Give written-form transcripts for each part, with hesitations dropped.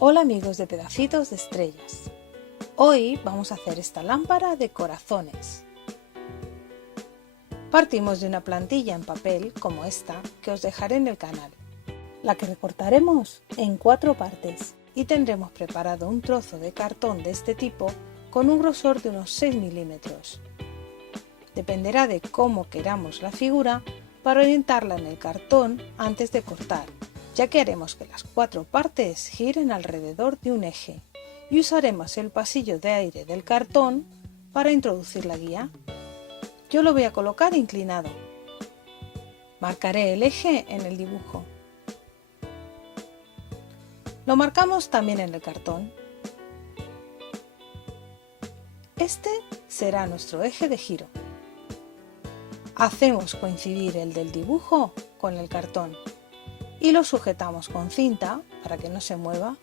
Hola amigos de Pedacitos de Estrellas. Hoy vamos a hacer esta lámpara de corazones. Partimos de una plantilla en papel como esta que os dejaré en el canal, la que recortaremos en 4 partes y tendremos preparado un trozo de cartón de este tipo con un grosor de unos 6 milímetros. Dependerá de cómo queramos la figura para orientarla en el cartón antes de cortar, ya que haremos que las 4 partes giren alrededor de un eje y usaremos el pasillo de aire del cartón para introducir la guía. Yo lo voy a colocar inclinado. Marcaré el eje en el dibujo. Lo marcamos también en el cartón. Este será nuestro eje de giro. Hacemos coincidir el del dibujo con el cartón y lo sujetamos con cinta para que no se mueva.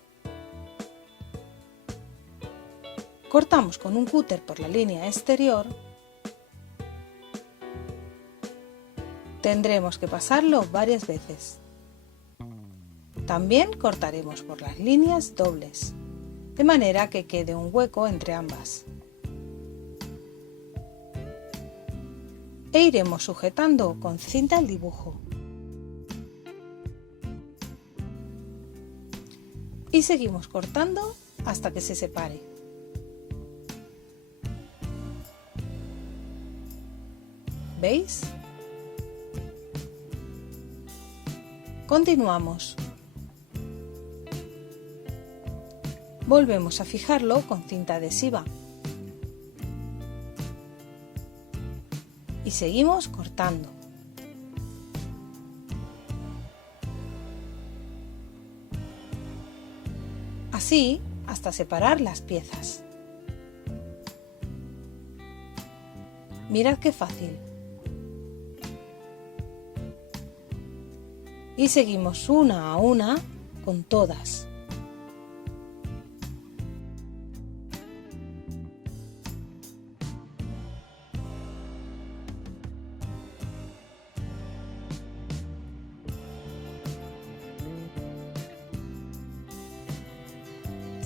Cortamos con un cúter por la línea exterior. Tendremos que pasarlo varias veces. También cortaremos por las líneas dobles, de manera que quede un hueco entre ambas. E iremos sujetando con cinta el dibujo. Y seguimos cortando hasta que se separe. ¿Veis? Continuamos. Volvemos a fijarlo con cinta adhesiva. Y seguimos cortando. Así hasta separar las piezas. Mirad qué fácil. Y seguimos una a una con todas.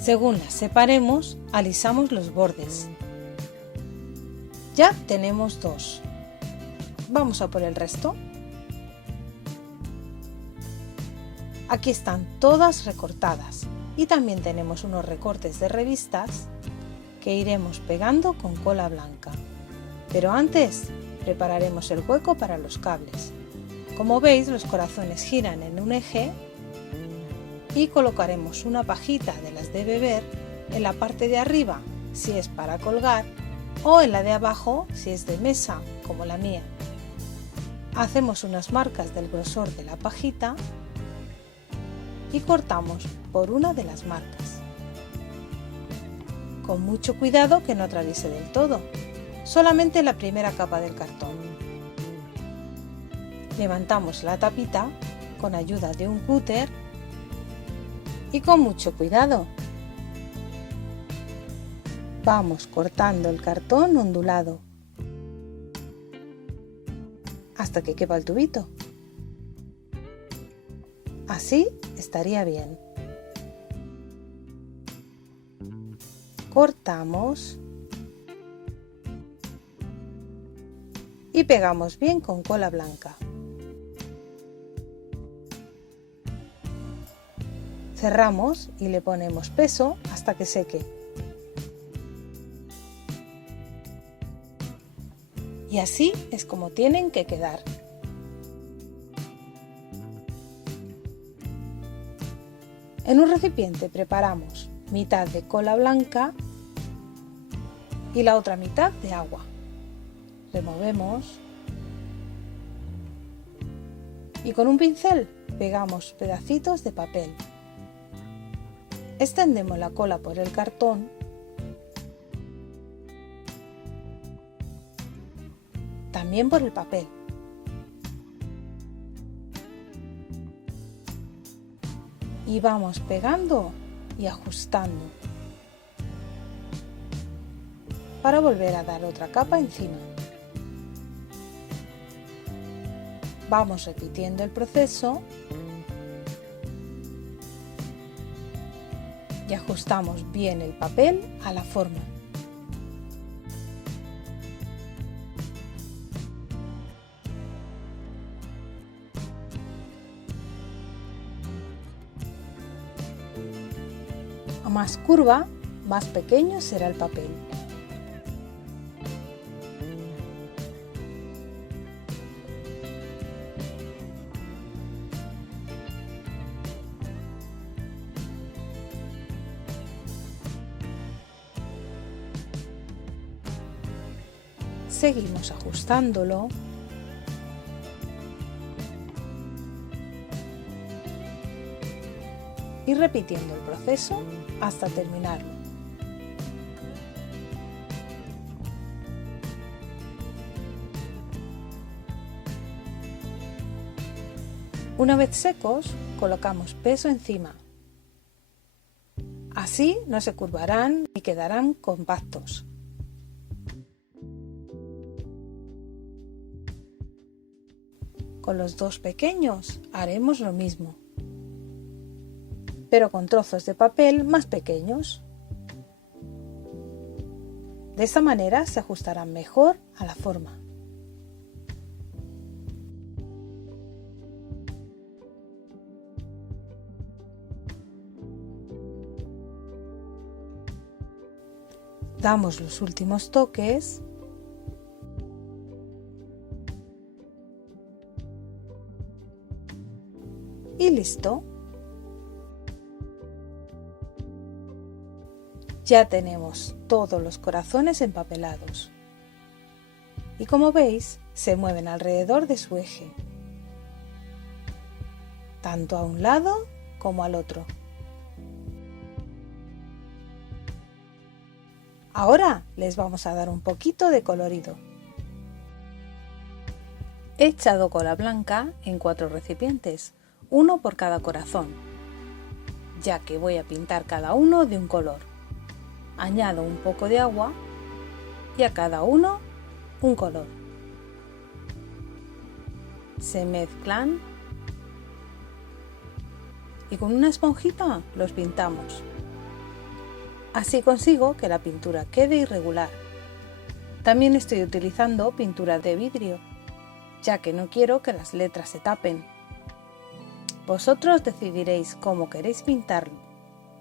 Según las separemos, alisamos los bordes. Ya tenemos 2. Vamos a por el resto. Aquí están todas recortadas y también tenemos unos recortes de revistas que iremos pegando con cola blanca. Pero antes prepararemos el hueco para los cables. Como veis, los corazones giran en un eje y colocaremos una pajita de las de beber en la parte de arriba si es para colgar o en la de abajo si es de mesa como la mía. Hacemos unas marcas del grosor de la pajita y cortamos por una de las marcas. Con mucho cuidado que no atraviese del todo, solamente la primera capa del cartón. Levantamos la tapita con ayuda de un cúter y con mucho cuidado. Vamos cortando el cartón ondulado hasta que quepa el tubito. Así estaría bien. Cortamos y pegamos bien con cola blanca. Cerramos y le ponemos peso hasta que seque. Y así es como tienen que quedar. En un recipiente preparamos mitad de cola blanca y la otra mitad de agua. Removemos y con un pincel pegamos pedacitos de papel. Extendemos la cola por el cartón. También por el papel. Y vamos pegando y ajustando para volver a dar otra capa encima. Vamos repitiendo el proceso y ajustamos bien el papel a la forma. A más curva, más pequeño será el papel. Seguimos ajustándolo y repitiendo el proceso hasta terminarlo. Una vez secos, colocamos peso encima. Así no se curvarán y quedarán compactos. Con los dos pequeños haremos lo mismo, pero con trozos de papel más pequeños. De esta manera se ajustarán mejor a la forma. Damos los últimos toques y listo. Ya tenemos todos los corazones empapelados. Y como veis, se mueven alrededor de su eje, tanto a un lado como al otro. Ahora les vamos a dar un poquito de colorido. He echado cola blanca en 4 recipientes, uno por cada corazón, ya que voy a pintar cada uno de un color. Añado un poco de agua y a cada uno un color. Se mezclan y con una esponjita los pintamos. Así consigo que la pintura quede irregular. También estoy utilizando pintura de vidrio, ya que no quiero que las letras se tapen. Vosotros decidiréis cómo queréis pintarlo,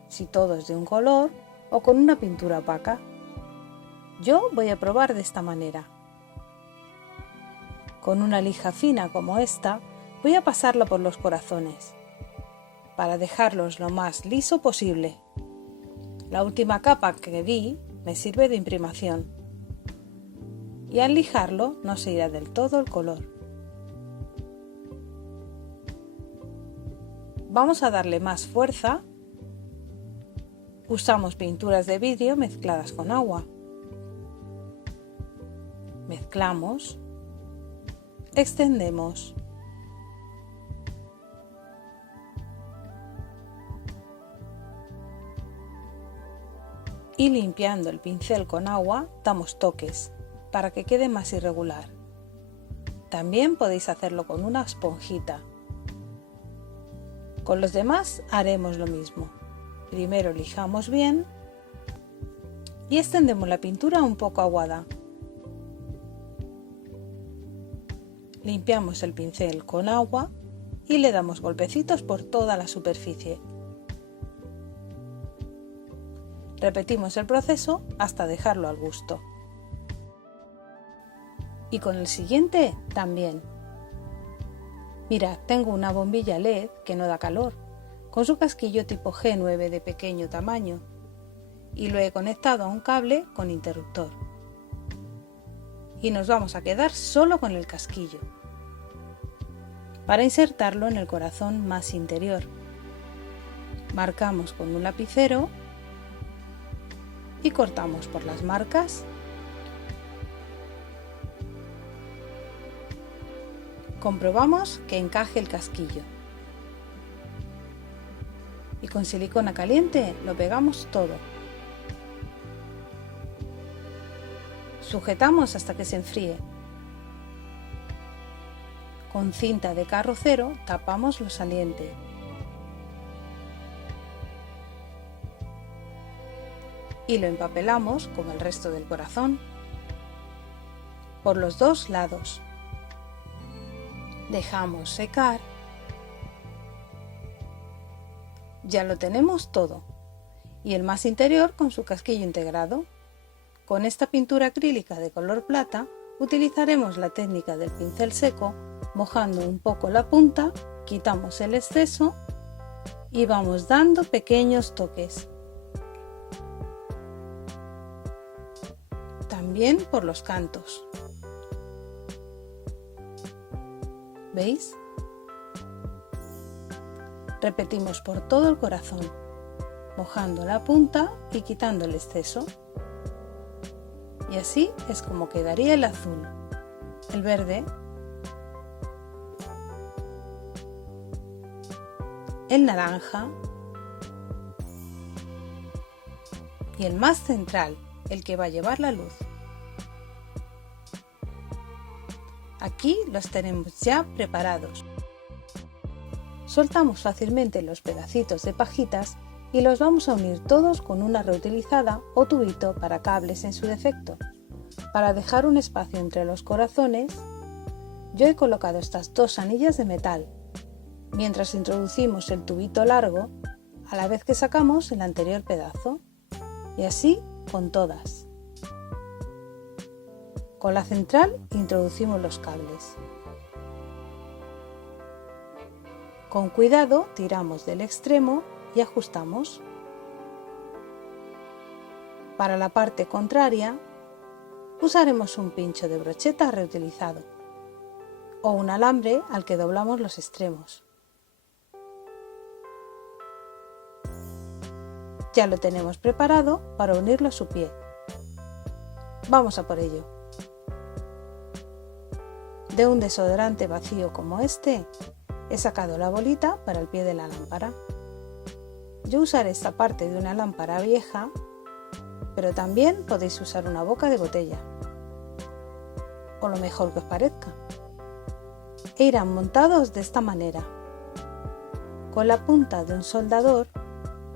si todo es de un color o con una pintura opaca. Yo voy a probar de esta manera. Con una lija fina como esta, voy a pasarla por los corazones, para dejarlos lo más liso posible. La última capa que di me sirve de imprimación, y al lijarlo no se irá del todo el color. Vamos a darle más fuerza. Usamos pinturas de vidrio mezcladas con agua. Mezclamos, extendemos. Y limpiando el pincel con agua, damos toques para que quede más irregular. También podéis hacerlo con una esponjita. Con los demás haremos lo mismo. Primero lijamos bien y extendemos la pintura un poco aguada. Limpiamos el pincel con agua y le damos golpecitos por toda la superficie. Repetimos el proceso hasta dejarlo al gusto. Y con el siguiente también. Mirad, tengo una bombilla LED que no da calor, con su casquillo tipo G9 de pequeño tamaño, y lo he conectado a un cable con interruptor. Y nos vamos a quedar solo con el casquillo, para insertarlo en el corazón más interior. Marcamos con un lapicero y cortamos por las marcas. Comprobamos que encaje el casquillo. Y con silicona caliente lo pegamos todo. Sujetamos hasta que se enfríe. Con cinta de carrocero tapamos los salientes. y lo empapelamos con el resto del corazón por los dos lados. Dejamos secar. Ya lo tenemos todo, y el más interior con su casquillo integrado. Con esta pintura acrílica de color plata utilizaremos la técnica del pincel seco, mojando un poco la punta, quitamos el exceso y vamos dando pequeños toques. También por los cantos. ¿Veis? Repetimos por todo el corazón, mojando la punta y quitando el exceso. Y así es como quedaría el azul, el verde, el naranja y el más central, el que va a llevar la luz. Aquí los tenemos ya preparados. Soltamos fácilmente los pedacitos de pajitas y los vamos a unir todos con una reutilizada o tubito para cables en su defecto. Para dejar un espacio entre los corazones, yo he colocado estas dos anillas de metal, mientras introducimos el tubito largo a la vez que sacamos el anterior pedazo, y así con todas. Con la central introducimos los cables. Con cuidado tiramos del extremo y ajustamos. Para la parte contraria usaremos un pincho de brocheta reutilizado o un alambre al que doblamos los extremos. Ya lo tenemos preparado para unirlo a su pie. Vamos a por ello. De un desodorante vacío como este, he sacado la bolita para el pie de la lámpara. Yo usaré esta parte de una lámpara vieja, pero también podéis usar una boca de botella, o lo mejor que os parezca. E irán montados de esta manera. Con la punta de un soldador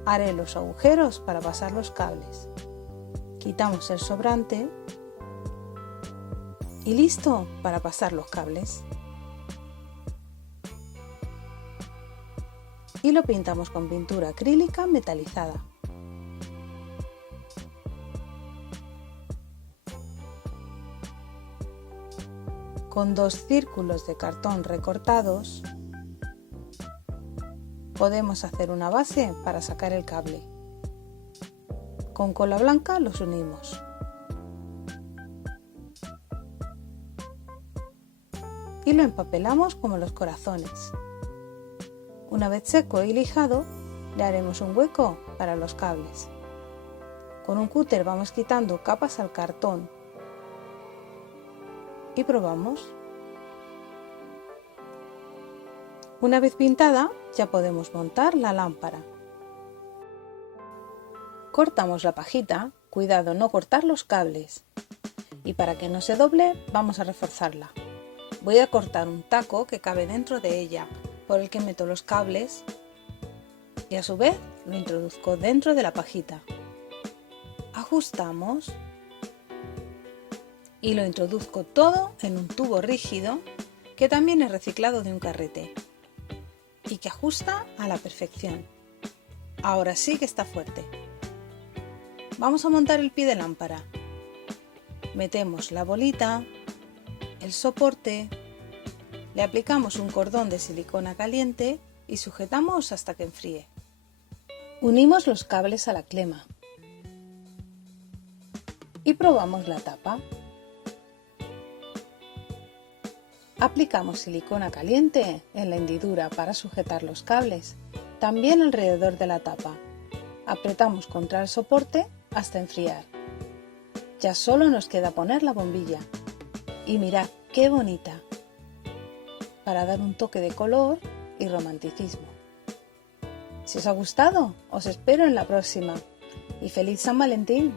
haré los agujeros para pasar los cables. Quitamos el sobrante y listo para pasar los cables. Y lo pintamos con pintura acrílica metalizada. Con dos círculos de cartón recortados podemos hacer una base para sacar el cable. Con cola blanca los unimos. Y lo empapelamos como los corazones. Una vez seco y lijado, le haremos un hueco para los cables. Con un cúter vamos quitando capas al cartón y probamos. Una vez pintada, ya podemos montar la lámpara. Cortamos la pajita, cuidado no cortar los cables. Y para que no se doble, vamos a reforzarla. Voy a cortar un taco que cabe dentro de ella, por el que meto los cables y a su vez lo introduzco dentro de la pajita. Ajustamos y lo introduzco todo en un tubo rígido que también es reciclado de un carrete y que ajusta a la perfección. Ahora sí que está fuerte. Vamos a montar el pie de lámpara. Metemos la bolita, el soporte, le aplicamos un cordón de silicona caliente y sujetamos hasta que enfríe. Unimos los cables a la clema y probamos la tapa. Aplicamos silicona caliente en la hendidura para sujetar los cables, también alrededor de la tapa. Apretamos contra el soporte hasta enfriar. Ya solo nos queda poner la bombilla. Y mirad qué bonita, para dar un toque de color y romanticismo. Si os ha gustado, os espero en la próxima. Y ¡feliz San Valentín!